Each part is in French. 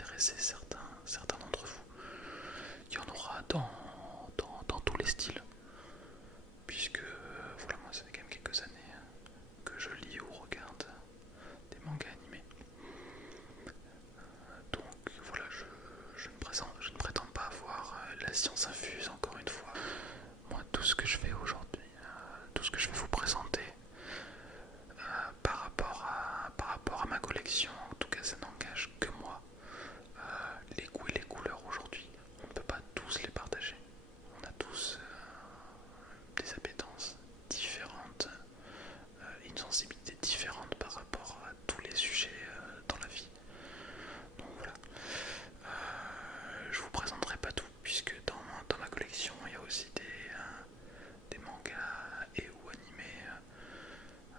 intéresser certains d'entre vous. Il y en aura dans tous les styles, puisque voilà, moi ça fait quand même quelques années que je lis ou regarde des mangas animés. Donc voilà, je ne prétends pas avoir la science infuse encore une fois. Moi, tout ce que je fais aujourd'hui, tout ce que je vais vous présenter par rapport à ma collection, en tout cas ça n'engage que moi. Les goûts et les couleurs aujourd'hui, on ne peut pas tous les partager. On a tous des appétences différentes, une sensibilité différente par rapport à tous les sujets dans la vie. Donc voilà. Je vous présenterai pas tout, puisque dans ma collection il y a aussi des mangas et ou animés.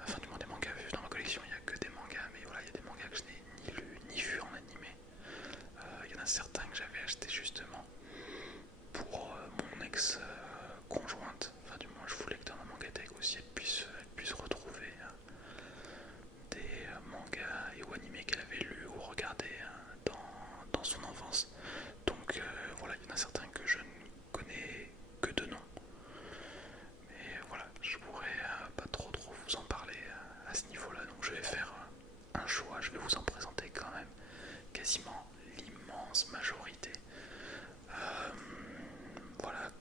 Enfin, du moins des mangas vus. Dans ma collection il n'y a que des mangas, mais voilà, il y a des mangas que je n'ai ni lus ni vus en animé. Il y en a certains que j'avais achetés justement pour mon ex-conjointe. Enfin, du moins, je voulais que dans ma mangatech aussi elle puisse retrouver des mangas et ou animés qu'elle avait lus ou regardés dans son enfance. Donc voilà, il y en a certains que je ne connais que de nom. Mais voilà, je pourrais pas trop vous en parler à ce niveau-là. Donc je vais faire un choix, je vais vous en présenter quand même quasiment l'immense majorité. Voilà,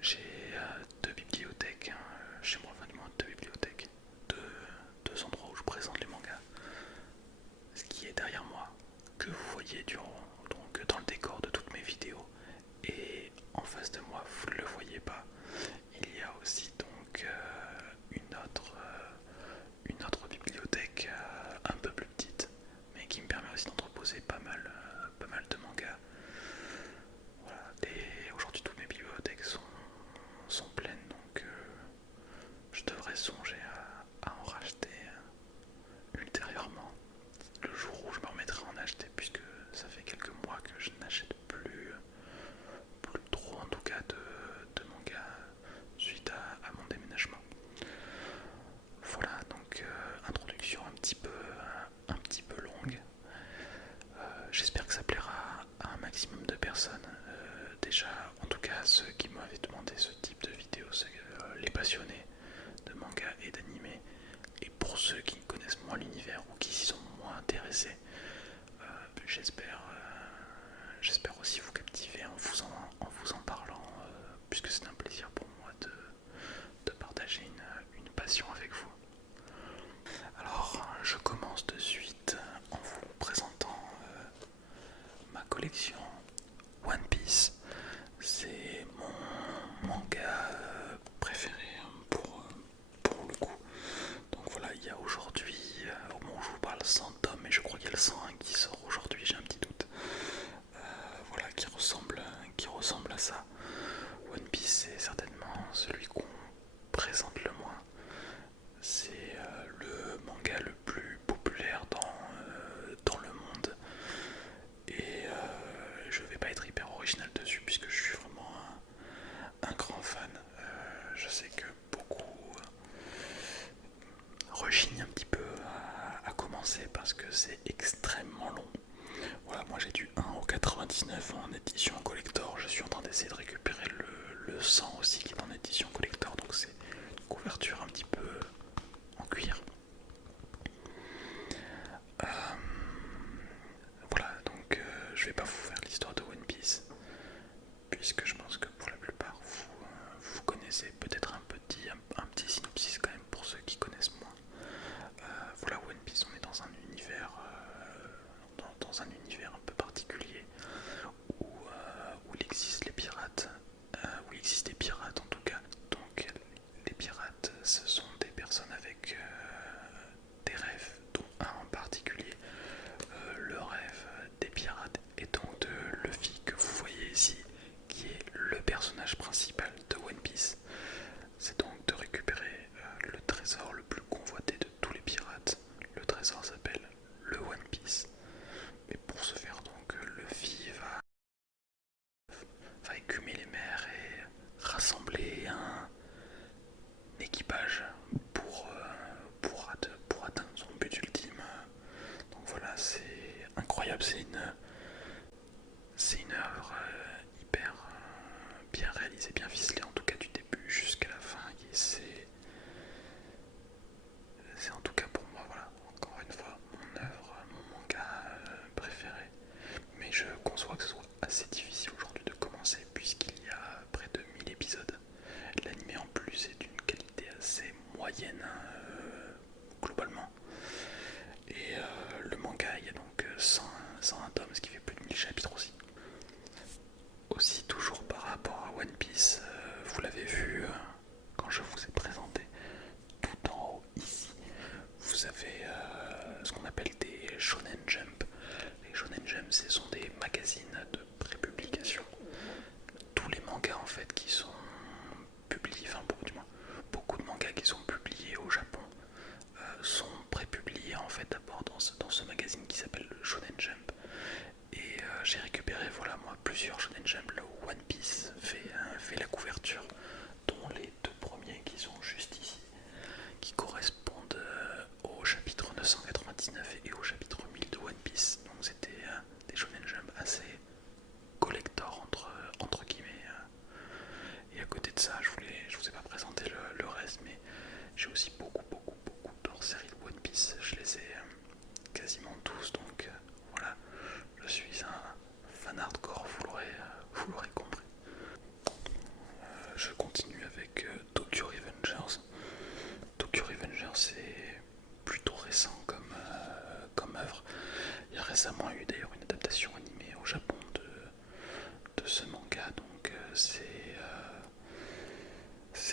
j'ai deux bibliothèques chez moi, enfin du moins deux bibliothèques, deux endroits où je présente les mangas. Ce qui est derrière moi, que vous voyez donc dans le décor de toutes mes vidéos, et en face de moi, vous ne le voyez pas. Il y a aussi donc une autre bibliothèque un peu plus petite, mais qui me permet aussi d'entreposer pas mal de mangas. Voilà, aujourd'hui toutes mes bibliothèques sont pleines, donc je devrais songer à en racheter ultérieurement, le jour où je me remettrai à en acheter, puisque ça fait quelques mois que je n'achète plus trop en tout cas de manga suite à mon déménagement. Voilà, donc introduction un petit peu longue. J'espère que ça plaira à un maximum de personnes. Déjà, en tout cas, ceux qui m'avaient demandé ce type de vidéo, les passionnés de manga et d'anime. Et pour ceux qui connaissent moins l'univers ou qui s'y sont moins intéressés, j'espère aussi vous captiver en vous en parlant, puisque c'est un plaisir pour moi de partager une passion avec vous. Alors, je commence de suite en vous présentant ma collection One Piece. C'est mon manga préféré pour le coup. Donc voilà, il y a aujourd'hui, au moment où je vous parle, 100 tomes, et je crois qu'il y a le 101 qui sort aujourd'hui, j'ai un petit doute. Voilà, qui ressemble à ça. One Piece, c'est certainement celui qu'on présente le moins. C'est le manga le plus populaire dans le monde. Et je vais pas être hyper original dessus, puisque je suis vraiment un grand fan. Je sais que beaucoup rechignent un petit peu à commencer parce que c'est extrêmement long. Voilà, moi j'ai du 1 au 99 en édition collector. Je suis en train d'essayer de récupérer le 100 aussi qui est en édition collector. Donc c'est une couverture un petit peu en cuir. Voilà, donc je vais pas vous faire l'histoire de One Piece, puisque je pense que pour la plupart vous connaissez peut-être un petit synopsis quand même pour ceux qui connaissent moins. Voilà, One Piece, on est dans un univers dans un univers un peu particulier où il existe les pirates, où il existe des pirates en tout cas. Donc les pirates, ce sont des personnes avec des rêves, dont un en particulier. Le rêve des pirates est donc de Luffy, que vous voyez ici, qui est le personnage principal de One Piece. incroyable, c'est une œuvre hyper bien réalisée, bien ficelée, en tout cas du début jusqu'à la fin. C'est en tout cas pour moi, voilà, encore une fois, mon œuvre, mon manga préféré. Mais je conçois que ce soit assez difficile aujourd'hui de commencer puisqu'il y a près de 1000 épisodes. L'anime en plus est d'une qualité assez moyenne globalement. Et le manga, il y a donc 101 tomes, ce qui fait plus de 1000 chapitres aussi. Aussi, toujours par rapport à One Piece, vous l'avez vu quand je vous ai présenté, tout en haut ici, vous avez ce qu'on appelle des Shonen Jump. Les Shonen Jump, ce sont des magazines de prépublication. Tous les mangas en fait qui sont publiés, enfin beaucoup de mangas qui sont publiés au Japon sont prépubliés en fait d'abord dans ce magazine qui s'appelle le Shonen Jump. Et j'ai récupéré, voilà, moi, plusieurs Shonen Jump là où One Piece fait la couverture, dont les deux premiers qui sont juste ici, qui correspondent au chapitre 999 et au chapitre 1000 de One Piece. Donc c'était des Shonen Jump assez collector entre guillemets. Et à côté de ça, je vous ai pas présenté le reste, mais j'ai aussi beaucoup d'hors séries de One Piece. Je les ai quasiment tous, donc voilà, je suis un fan hardcore, vous l'aurez compris. Je continue avec Tokyo Revengers. Tokyo Revengers c'est plutôt récent comme œuvre. Il y a récemment eu d'ailleurs une adaptation animée au Japon de ce manga, donc c'est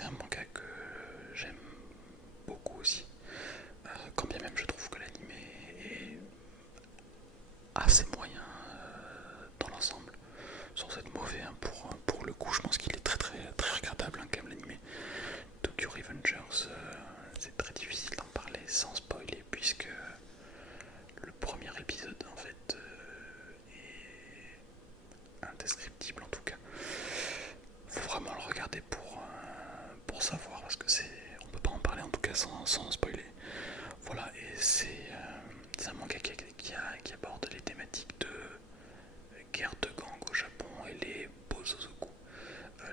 un manga que j'aime beaucoup aussi. Quand bien même je trouve que l'animé est assez moyen dans l'ensemble, sans être mauvais hein, pour le coup. Je pense qu'il est très regardable hein, quand même l'animé. Tokyo Revengers, c'est très difficile d'en parler sans spoiler puisque le premier épisode en fait est indescriptible en tout cas. Faut vraiment le regarder pour savoir parce que on peut pas en parler en tout cas sans spoiler. Voilà, et c'est un manga qui aborde les thématiques de guerre de gang au Japon et les Bosozoku.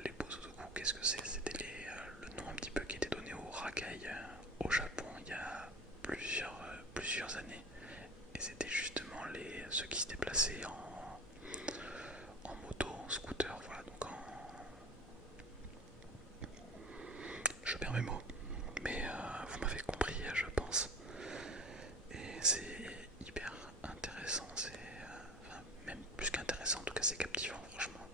Les Bosozoku, qu'est-ce que c'est? C'était le nom un petit peu qui était donné au rakai au Japon il y a plusieurs années. Et c'était justement ceux qui se déplaçaient en moto, en scooter, voilà, donc je perds mes mots, mais vous m'avez compris, je pense. Et c'est hyper intéressant, enfin, même plus qu'intéressant, en tout cas c'est captivant, franchement.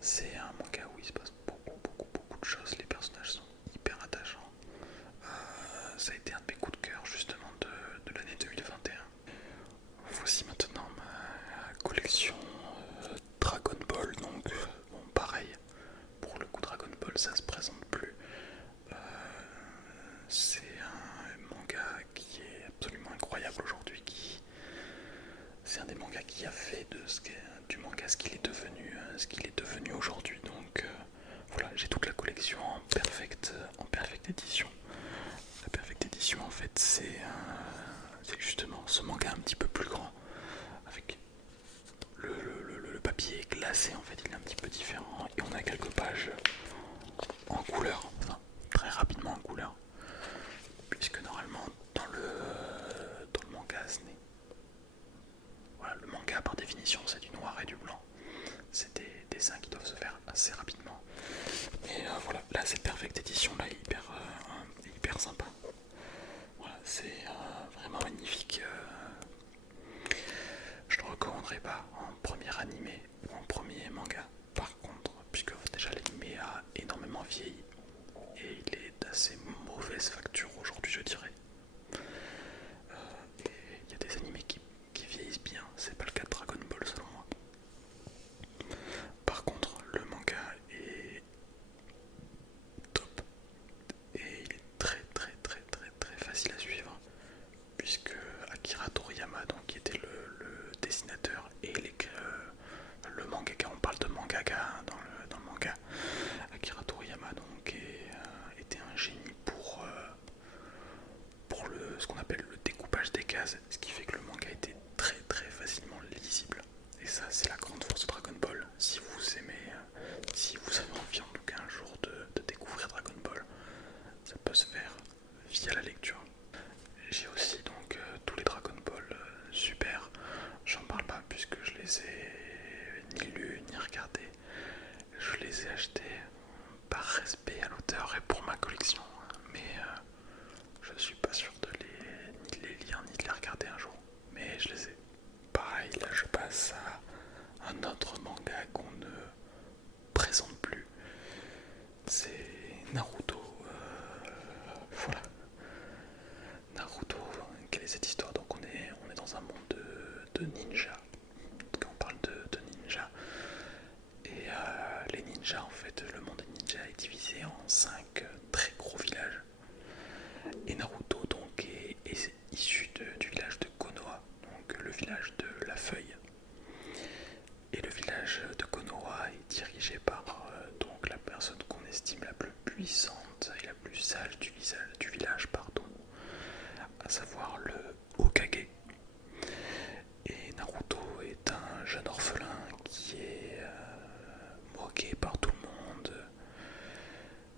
C'est un manga où il se passe beaucoup de choses, les personnages sont hyper attachants. Ça a été un de mes coups de cœur justement de l'année 2021. Voici maintenant ma collection Dragon Ball, donc bon pareil, pour le coup Dragon Ball ça se présente plus. C'est un manga qui est absolument incroyable aujourd'hui, c'est un des mangas qui a fait du manga ce qu'il est devenu aujourd'hui. Donc voilà, j'ai toute la collection en perfect édition. La perfect édition en fait c'est justement ce manga un petit peu plus grand avec le papier glacé en fait, il est un petit peu différent et on a quelques pages en couleur, enfin, très rapidement en couleur, puisque normalement dans le manga ce n'est voilà, le manga par définition c'est du noir et du blanc. C'est des dessins qui doivent se faire assez rapidement. Et voilà, là cette perfect édition là est hyper sympa. Voilà, c'est vraiment magnifique. Je ne le recommanderais pas en premier animé ou en premier manga. Par contre, puisque déjà l'animé a énormément vieilli et il est d'assez mauvaise facture aujourd'hui, je dirais. Et il y a des animés qui vieillissent bien, c'est pas le cas de Dragon Ball selon moi. Par contre, le manga est top et il est très facile à suivre puisque Akira Toriyama, donc, qui était le dessinateur et le mangaka, on parle de mangaka dans le manga, Akira Toriyama donc était un génie puisque je les ai ni lus ni regardés. Je les ai achetés par respect à l'auteur et pour ma collection, mais je suis pas sûr ni de les lire ni de les regarder un jour, mais je les ai. Pareil, là je passe à un autre manga qu'on ne présente plus, c'est Naruto. Voilà, Naruto, quelle est cette histoire? Donc on est dans un monde de ninja, quand on parle de ninja, et les ninjas, en fait, le monde des ninjas est divisé en 5 très gros villages. Et Naruto donc est issu du village de Konoha, donc le village de la feuille. Et le village de Konoha est dirigé par donc la personne qu'on estime la plus puissante et la plus sage du village, pardon, à savoir le Hokage. Et Naruto est un jeune orphelin qui est moqué par tout le monde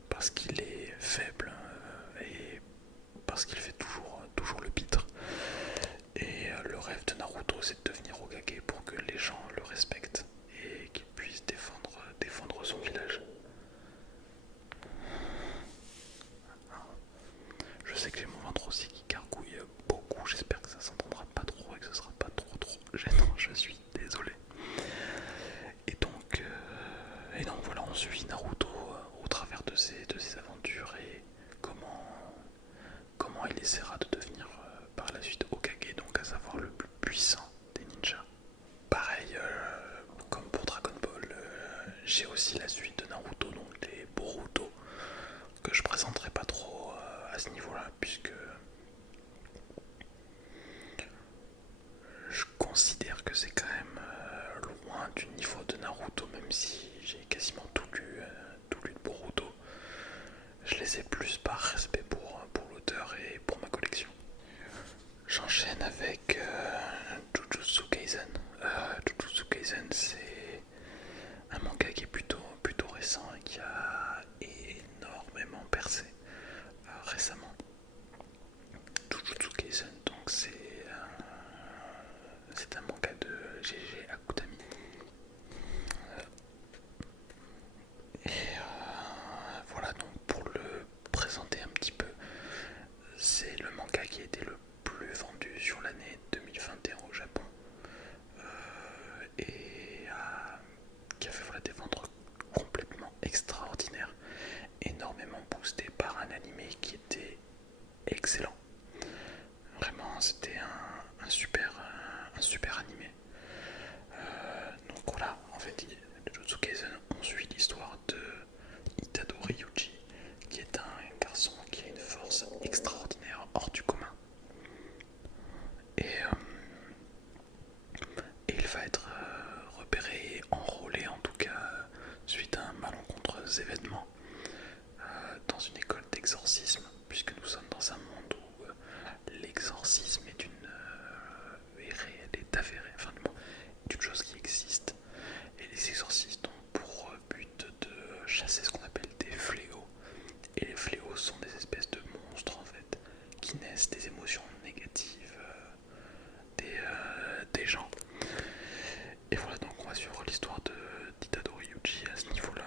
parce qu'il est faible et parce qu'il fait toujours le pitre. Et le rêve de Naruto, c'est de devenir Hokage pour que les gens le respectent et qu'il puisse défendre son village. Je sais que j'ai mon ventre aussi qui gargouille beaucoup, j'espère que ça s'entendra pas trop et que ce sera pas trop gênant, je suis désolé. Et donc voilà, on suit Naruto au travers de ses aventures et comment il essaiera de devenir par la suite Hokage, donc à savoir le plus puissant des ninjas. Pareil, comme pour Dragon Ball, j'ai aussi la suite de Naruto, donc les Boruto, que je présenterai pas trop à ce niveau-là, puisque je considère que c'est quand même loin du niveau de Naruto, même si j'ai quasiment tout lu de Boruto. Je les ai plus par respect pour l'auteur et pour ma collection. J'enchaîne avec Jujutsu Kaisen. Jujutsu Kaisen, c'est un manga qui est plutôt récent et qui a énormément percé récemment. Jujutsu Kaisen, donc c'est un manga de GG Akutami. Et voilà, donc pour le présenter un petit peu, c'est le manga qui a été le plus vendu sur l'année 2021 au Japon et qui a fait des ventes complètement extraordinaires, énormément boosté par un animé qui était excellent. Vraiment, c'était un super animé. Donc voilà, en fait, Jujutsu Kaisen, on suit l'histoire de Itadori Yuji, qui est un garçon qui a une force extraordinaire, hors du commun. Et il va être repéré, enrôlé en tout cas, suite à un malencontreux événement dans une école d'exorcisme, puisque nous sommes dans un monde où l'exorcisme est est avéré, enfin du moins, est une chose qui existe. Et les exorcistes ont pour but de chasser ce qu'on appelle des fléaux. Et les fléaux sont des espèces de monstres en fait, qui naissent des émotions négatives des gens. Et voilà, donc on va suivre l'histoire d'Itadori Yuji à ce niveau-là.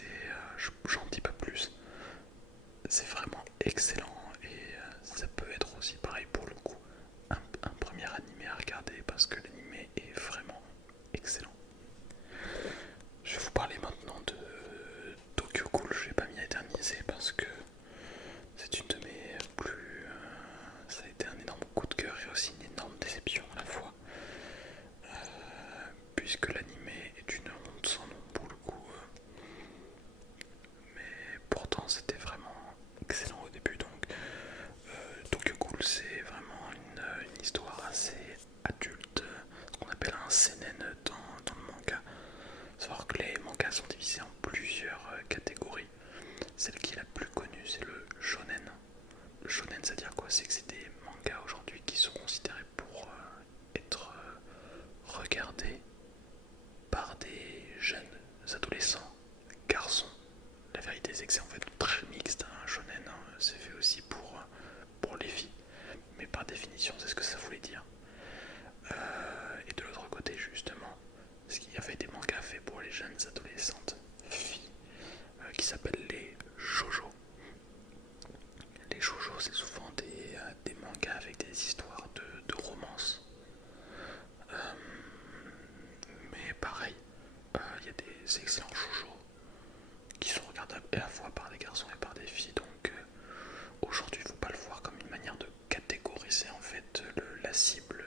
Et j'en dis pas plus. C'est vraiment excellent et ça peut être aussi pareil pour le coup un premier animé à regarder parce que l'animé est vraiment excellent. Je vais vous parler maintenant de Tokyo Ghoul. Je vais pas m'y éterniser parce que c'est une de mes plus... ça a été un énorme coup de cœur et aussi une énorme déception à la fois. Puisque l'animé est une honte sans nom pour le coup. Mais pourtant c'était vraiment excellent au début. Donc Tokyo Ghoul, c'est vraiment une histoire assez adulte, ce qu'on appelle un seinen dans le manga. Il faut savoir que les mangas sont divisés en plusieurs catégories. Celle qui est la plus connue, c'est le shonen. Le shonen, c'est à dire quoi? C'est que c'est des mangas aujourd'hui qui sont considérés pour être regardés par des jeunes adolescents, garçons. La vérité, c'est que c'est en fait très mixte. Un shonen, c'est fait aussi pour les filles, mais par définition, c'est ce que ça voulait dire. Et de côté justement, parce qu'il y avait des mangas faits pour les jeunes adolescentes filles qui s'appellent les shoujo. Les shoujo, c'est souvent des mangas avec des histoires de romance. Mais pareil, il y a des excellents shoujo qui sont regardables à la fois par des garçons et par des filles. Donc aujourd'hui, il ne faut pas le voir comme une manière de catégoriser en fait la cible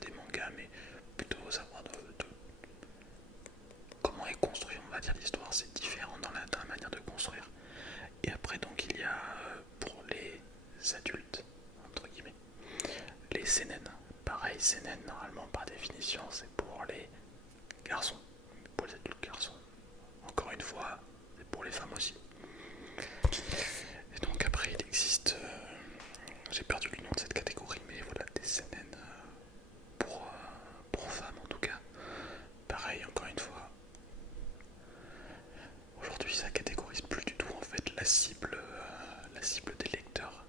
des mangas, mais plutôt savoir de comment est construit, on va dire, l'histoire. C'est différent dans la manière de construire. Et après, donc, il y a pour les adultes, entre guillemets, les seinen. Pareil, seinen, normalement, par définition, c'est pour les garçons. Pour les adultes garçons. Encore une fois, c'est pour les femmes aussi. Et donc après, il existe, j'ai perdu le nom de cette catégorie, mais voilà, des seinen pour femmes en tout cas. Pareil, encore une fois, aujourd'hui ça catégorise plus du tout en fait la cible des lecteurs.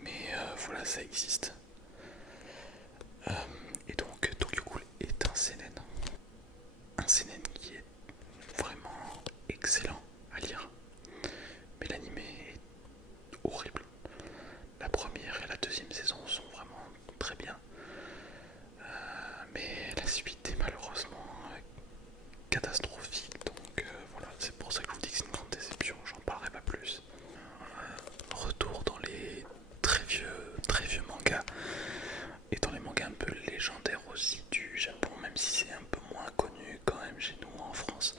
Mais voilà, ça existe. Et donc Tokyo Ghoul est un seinen. Un seinen qui est vraiment excellent à lire. Mais l'anime est horrible. La première et la deuxième saison sont vraiment très bien. Mais la suite est malheureusement catastrophique. Donc voilà, c'est pour ça que je vous dis que c'est une grande déception. J'en parlerai pas plus. Retour dans les très vieux mangas. Et dans les mangas un peu légendaires aussi du Japon, même si c'est un peu moins connu quand même chez nous en France.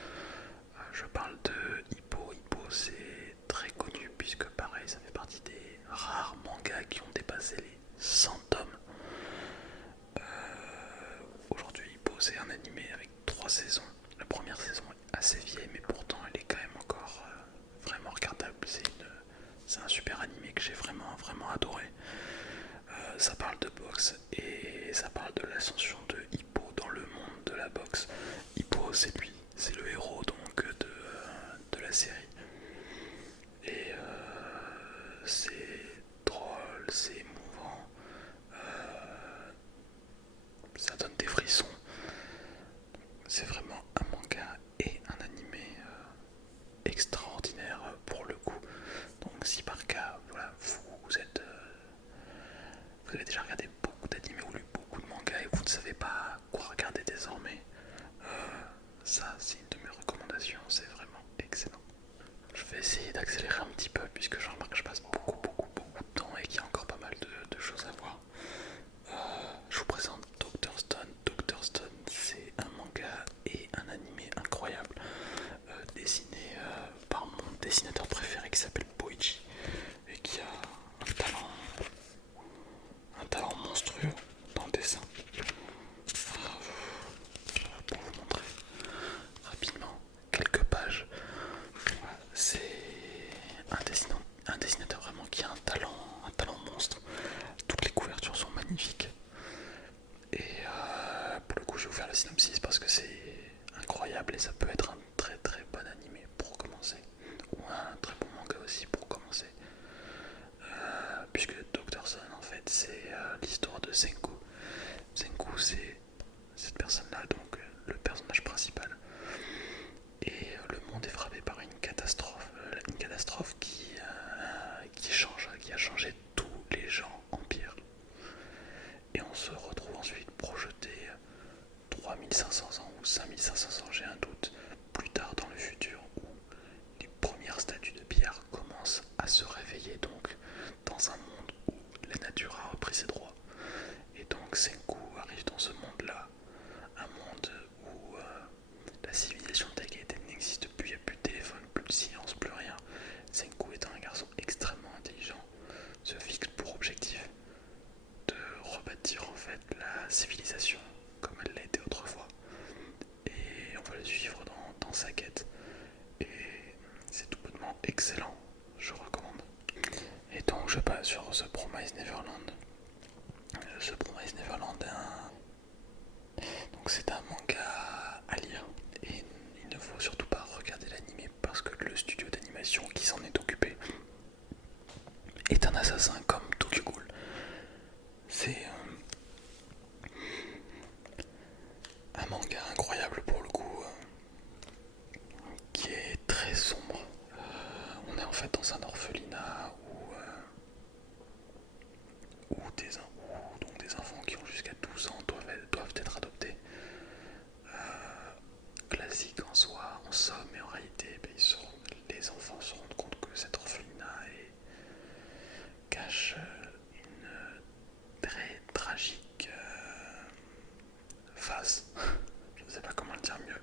Je parle de Hippo. Hippo, c'est très connu puisque pareil, ça fait partie des rares mangas qui ont dépassé les 100 tomes. Aujourd'hui, Hippo, c'est un animé avec 3 saisons. La première saison est assez vieille, mais pourtant elle est quand même encore vraiment regardable. C'est un super animé que j'ai vraiment adoré. Ça parle de boxe et ça parle de l'ascension de Hippo dans le monde de la boxe. Hippo, c'est lui, c'est le héros donc de la série. Et c'est drôle, c'est émouvant, ça donne des frissons. C'est vraiment un manga et un animé extraordinaire pour le coup. Donc si par cas, voilà, vous avez déjà regardé beaucoup d'animés ou lu beaucoup de mangas et vous ne savez pas quoi regarder désormais, ça c'est une de mes recommandations, c'est vraiment excellent. Je vais essayer d'accélérer un petit peu puisque je remarque que je passe beaucoup de temps et qu'il y a encore pas mal de choses à voir. Je vous présente Dr. Stone. Dr. Stone, c'est un manga et un animé incroyable, dessiné par mon dessinateur préféré qui s'appelle Boichi et qui a un talent monstrueux dans le dessin. Pour vous montrer rapidement quelques pages, c'est un dessinateur vraiment qui a un talent monstre. Toutes les couvertures sont magnifiques. Et pour le coup, je vais vous faire le synopsis parce que c'est incroyable et ça peut être un très bon animé pour commencer, ou un très bon manga aussi pour commencer. Puisque Dr. Stone, en fait, c'est l'histoire de Senku. Senku, c'est cette personne-là, donc le personnage principal. Et le monde est frappé par une catastrophe qui a changé tous les gens en pire. Et on se retrouve ensuite projeté 3500 ans ou 5500 ans, j'ai un doute, plus tard dans le futur, où les premières statues de pierre commencent à se réveiller, donc dans un monde où la nature a repris ses droits. Et donc Senku arrive dans ce monde-là, un monde où la civilisation telle qu'elle n'existe plus, il n'y a plus de téléphone, plus de science, plus rien. Senku étant un garçon extrêmement intelligent, se fixe pour objectif de rebâtir en fait la civilisation comme elle l'a été autrefois. Et on va le suivre dans manga incroyable pour le coup, qui est très sombre. On est en fait dans un orphelinat où donc des enfants qui ont jusqu'à 12 ans doivent être adoptés. Classique en soi, en somme, mais en réalité, les enfants se rendent compte que cet orphelinat cache une très tragique face. Je ne sais pas comment le dire mieux.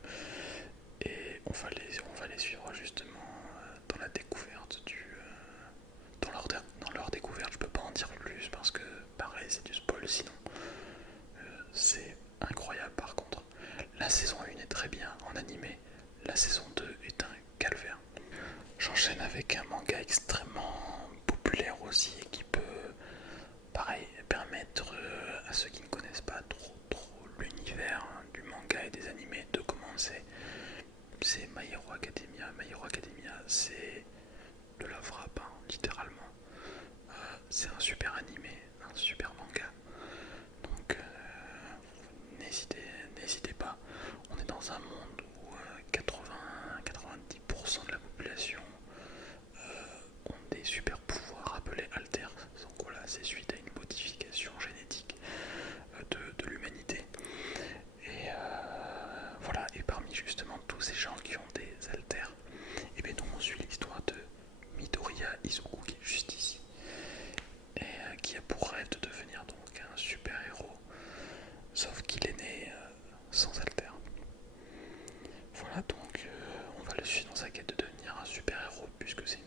Et on va les suivre justement dans la découverte dans leur découverte. Je peux pas en dire plus parce que pareil c'est du spoil sinon. C'est incroyable par contre. La saison 1 est très bien en animé. La saison 2 est un calvaire. J'enchaîne avec un manga extrêmement populaire aussi et qui peut, pareil, permettre à ceux qui ne connaissent pas trop l'univers du manga et des animés de commencer. C'est My Hero Academia. My Hero Academia, c'est de la frappe, hein, littéralement. C'est un super animé, un super manga. Donc n'hésitez pas. On est dans un monde où 80-90% de la population ont des super pouvoirs appelés Alter. Donc voilà, c'est suite à une modification génétique de l'humanité. Et voilà, et parmi justement tous ces gens qui ont des alters, et bien nous on suit l'histoire de Midoriya Izuku qui est juste ici, et qui a pour rêve de devenir donc un super héros, sauf qu'il est né sans alter. Voilà, donc on va le suivre dans sa quête de devenir un super héros, puisque c'est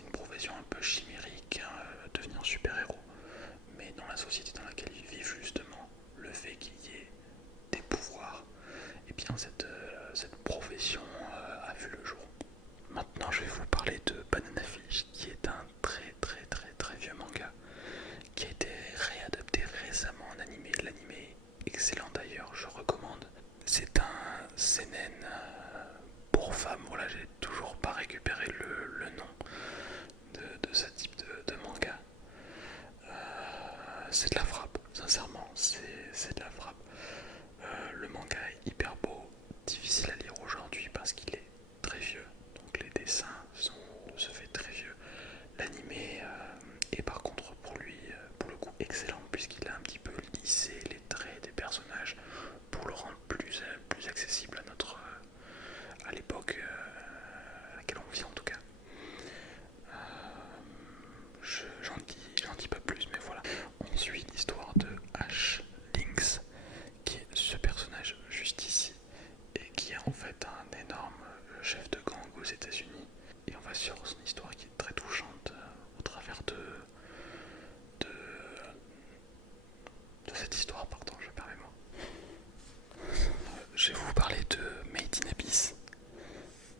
une profession un peu chimérique, hein, devenir super héros. Mais dans la société dans laquelle ils vivent justement, le fait qu'il y ait des pouvoirs, et bien cette profession a vu le jour. Maintenant je vais vous parler de Banana Fish, qui est un très vieux manga, qui a été réadapté récemment en animé. L'animé est excellent d'ailleurs, je recommande. C'est un seinen pour femmes, voilà, j'ai toujours pas récupéré le nom de ce type de manga. C'est de la frappe, sincèrement, c'est de la frappe. Le manga est hyper beau, difficile à lire aujourd'hui parce qu'il est très vieux, donc les dessins se fait très vieux. L'animé est par contre pour le coup excellent, puisqu'il a un petit peu lissé les traits des personnages pour le rendre plus accessible à l'époque à laquelle on vit en tout cas. J'en dis pas plus, mais voilà. On suit l'histoire de Ash Lynx, qui est ce personnage juste ici, et qui est en fait un énorme chef de gang aux États-Unis. Et on va suivre son histoire qui est très touchante au travers de, de cette histoire. Pardon, je perds les mots. Je vais vous parler de Made in Abyss,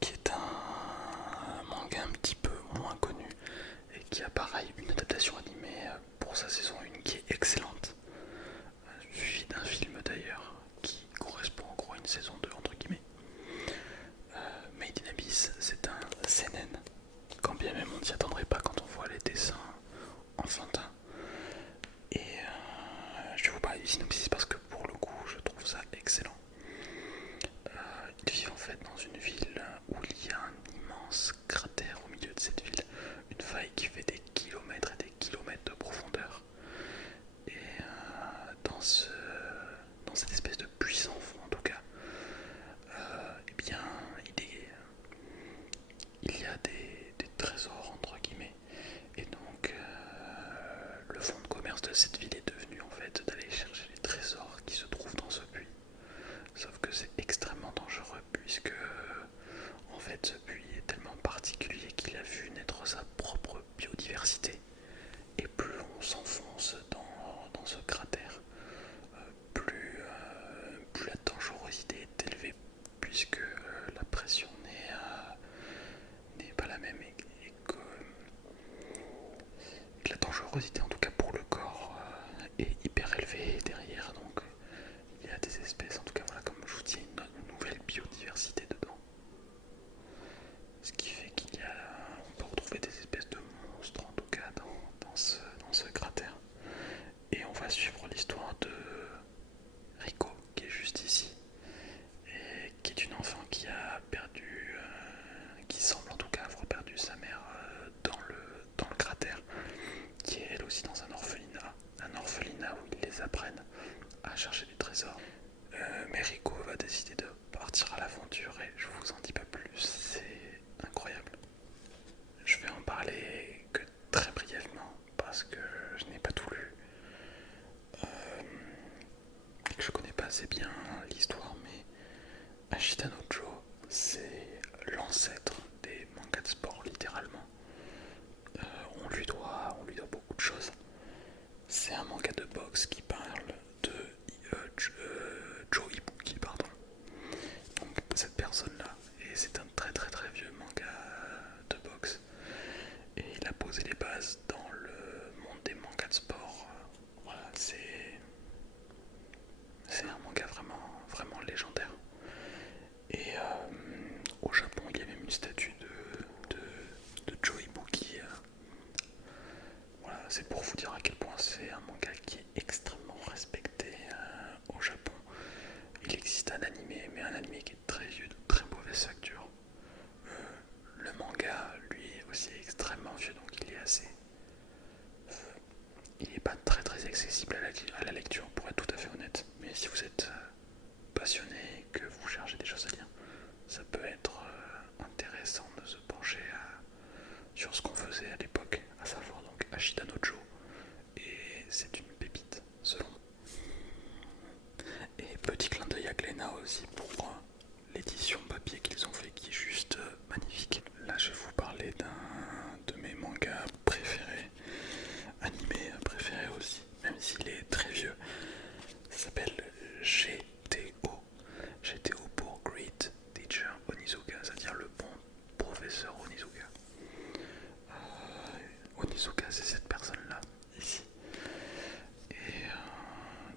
qui est un manga un petit peu moins connu et qui a pareil une adaptation animée pour sa saison 1 qui est excellente, suivi d'un film d'ailleurs qui correspond en gros à une saison 2 entre guillemets. Made in Abyss, c'est un seinen, quand bien même on ne s'y attendrait pas quand on voit les dessins enfantins. Et je vais vous parler du synopsis parce que pour le coup je trouve ça excellent. Il vit en fait dans une ville où il y a un immense cratère au milieu de cette ville, une faille qui fait des kilomètres et des kilomètres de profondeur. Et dans cette espèce de puissant fond en tout cas, eh bien il y a des trésors entre guillemets. Et donc le fonds de commerce de cette ville est devenu en fait d'aller chercher les trésors qui se trouvent dans ce puits. Sauf que c'est extrêmement dangereux puisque en fait ce puits est tellement particulier qu'il a vu naître sa propre biodiversité. Et plus on s'enfonce dans ce cratère, plus la dangerosité est élevée puisque la pression n'est pas la même et que la dangerosité en tout cas pour le corps est hyper élevée derrière. Donc il y a des espèces, en tout cas voilà, comme je vous dis, une nouvelle biodiversité dedans. Ce qui fait on peut retrouver des espèces de monstres en tout cas dans ce cratère. Et on va suivre l'histoire de Rico qui est juste ici, décidé de partir à l'aventure et je vous en dis pas plus, c'est incroyable. Je vais en parler que très brièvement parce que je n'ai pas tout lu. Je connais pas assez bien l'histoire, mais Ashita no Joe, c'est l'ancêtre des mangas de sport, littéralement. On lui doit beaucoup de choses. C'est un manga de boxe qui parle de Joe Ibuki, pardon. Donc cette personne-là, et c'est un très très très vieux manga de boxe. Et il a posé les bases dans le monde des mangas de sport. Voilà, c'est un manga vraiment, vraiment légendaire. Et au Japon, il y a même une statue de Joe Ibuki. Voilà, c'est pour vous dire à quel point c'est un manga qui est extrêmement respecté au Japon. Il existe un animé, mais un animé qui est très vieux, de très mauvaise facture. Le manga, lui, aussi est extrêmement vieux, donc il est assez... il n'est pas très très accessible à la lecture, pour être tout à fait honnête. Mais si vous êtes passionné et que vous cherchez des choses à lire, ça peut être intéressant de se pencher sur ce qu'on faisait à l'époque, à savoir donc Ashita no Joe. Et c'est une pépite, selon moi. Et petit clin d'œil à Glénat aussi pour l'édition papier qu'ils ont fait qui est juste magnifique. Là je vais vous parler d'un de mes mangas préférés, animés préférés aussi, même s'il est très vieux. Ça s'appelle GTO. GTO pour Great Teacher Onizuka, c'est-à-dire le bon professeur Onizuka. Onizuka, c'est cette personne-là, ici. Et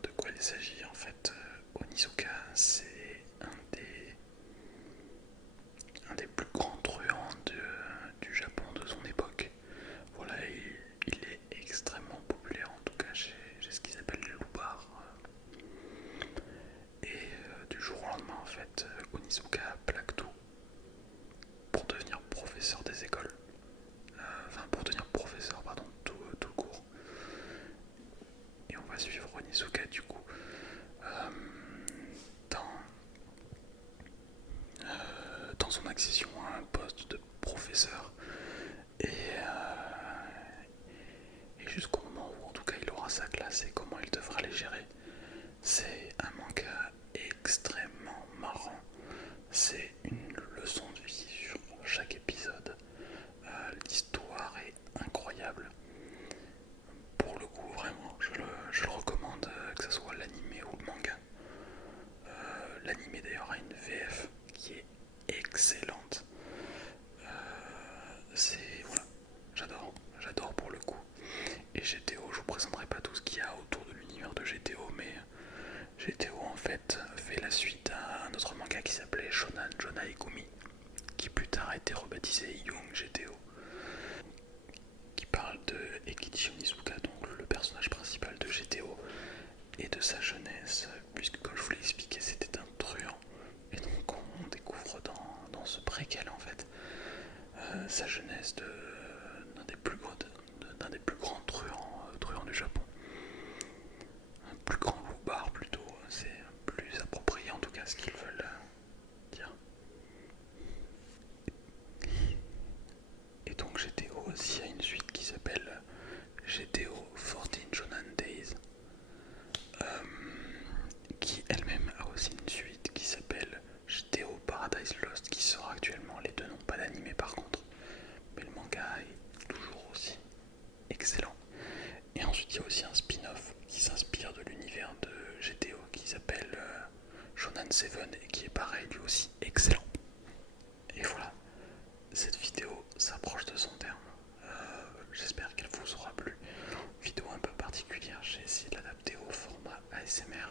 de quoi il s'agit en fait? Onizuka, c'est un des plus grands truands du Japon de son époque. Voilà, il est extrêmement populaire, en tout cas chez ce qu'ils appellent les loupards. Et du jour au lendemain, en fait, Onizuka plaque tout pour devenir professeur des écoles. Enfin, pour devenir professeur, pardon, tout le cours. Et on va suivre Onizuka du coup dans, dans son accession à un poste de professeur. Et jusqu'au moment où en tout cas il aura sa classe et comment il devra les gérer. C'est un manga extrêmement marrant. C'est une leçon de vie sur chaque épisode. L'histoire est incroyable. Pour le coup, vraiment, je le recommande, que ce soit l'animé ou le manga. L'animé d'ailleurs a une VF qui est excellente. Voilà, j'adore pour le coup. Et GTO, je vous présenterai pas tout ce qu'il y a autour de l'univers de GTO, mais GTO en fait fait la suite à un autre manga qui s'appelait Shonan Jona Ikumi, qui plus tard a été rebaptisé Young GTO, qui parle de Ekichi Onizuka, donc le personnage principal de GTO, et de sa jeunesse, puisque comme je vous l'ai expliqué, c'était un truand. Et donc on découvre dans ce préquel en fait sa jeunesse d'un des plus grands truands du Japon. Un plus grand loupard plutôt, c'est plus approprié en tout cas ce qu'ils veulent dire. Et donc GTO aussi a une suite qui s'appelle GTO 14 Shonan Days, qui elle-même a aussi une suite qui s'appelle GTO Paradise Lost, qui sort actuellement. Les deux n'ont pas d'animé par contre, mais le manga est toujours aussi excellent. Et ensuite il y a aussi un spin-off qui s'inspire de l'univers de GTO qui s'appelle Shonan 7 et qui est pareil, lui aussi excellent. Et voilà, cette vidéo s'approche de son terme. J'espère qu'elle vous aura plu. Vidéo un peu particulière, j'ai essayé de l'adapter au format ASMR.